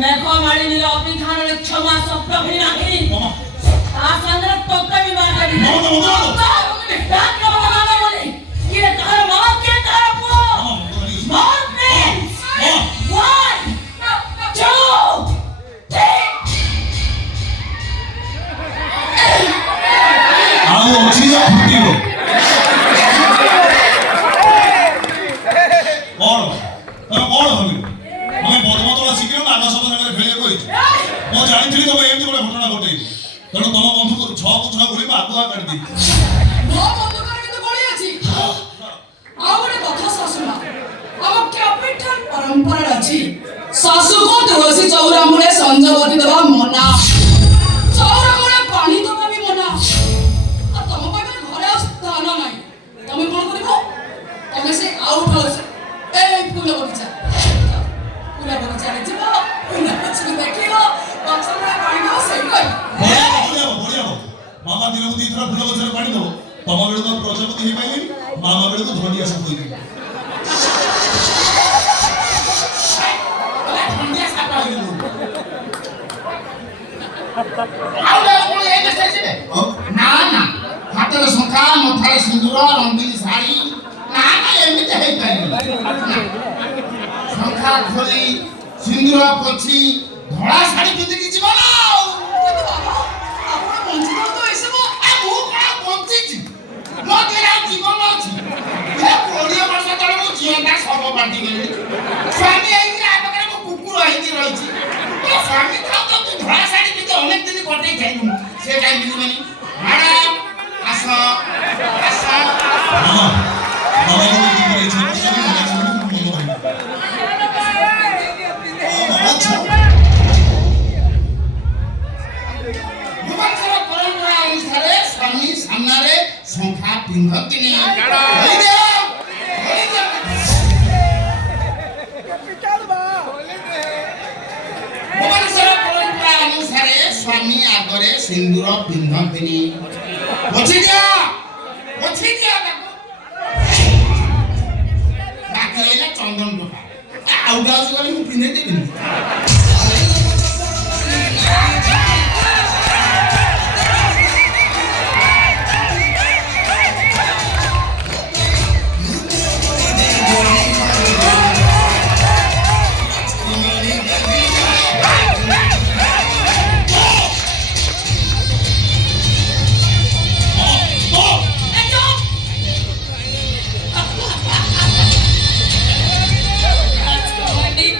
देखो मालिनी अभिधान क्षमा शब्द भी नहीं आसंद्र तोता भी बात नहीं डाक का बनाना बोले ये तार मां के तरफ मार प्लीज 1 2 3 आओ उठियो फुटियो कौन भाभी मैं बदमतला शिखिल ना आकाश सागर खेलिया कही मो जानी तबे एमती गोटे घटना घटे तेणु तुम बंधु 6 को 6 गोली आगुआ काट दी मो बंधु कर के गोली अछि आ गोटे कथा सासुमा हम कैपिटल परंपरा अछि सासु को तुलसी चौरा मुळे संजवती देवा मना चौरा मुळे पानी देवा भी मना आ तम पाखे घरे स्थान नाही तमे कोन करिवो तमे से आउट होस ए फूल बगीचा फूल बगीचा रे जीवो फूल बगीचा देखियो गछ में पानी दो सही बढ़िया मामा दिन को 2 थरा फूल गछ रे पानी दो तम बेले तो प्रजापति ही पाइली मामा बेले तो धनिया सब होई धनिया सब होई आउला कोन एके सेचिबे ना ना हातरे संखा मथारे सिंदूर रंगीन साड़ी ना ना एमिते हेई पाइली संखा खोली सिंदूर पोछि धड़ा साड़ी पिंधि कि जीवन आपण बंचित तो एसबो आ मु कोन बंचिछि मो देरा जीवन अछि हे 20 वर्ष तळे मु जीवनटा सब बांटी गेली स्वामी एई आबकरे मु कुकुर हेई रहिछि तो स्वामी था तो तू धड़ा साड़ी पिंधि अनेक दिन कटै जाइनु से टाइम मिलबनी मैडम आसो आसो मामा मामा को की करे छै मनो भाई मुबारक परंपरा अनुसार स्वामी सामने संखा पिंधतिनी होई दे मुबारक परंपरा अनुसार स्वामी आगरे सिंदूर पिंधतिनी पछि दिया बाकी रहिला चंदन टोपा आउ गाउस गले मु पिंधे देबिनी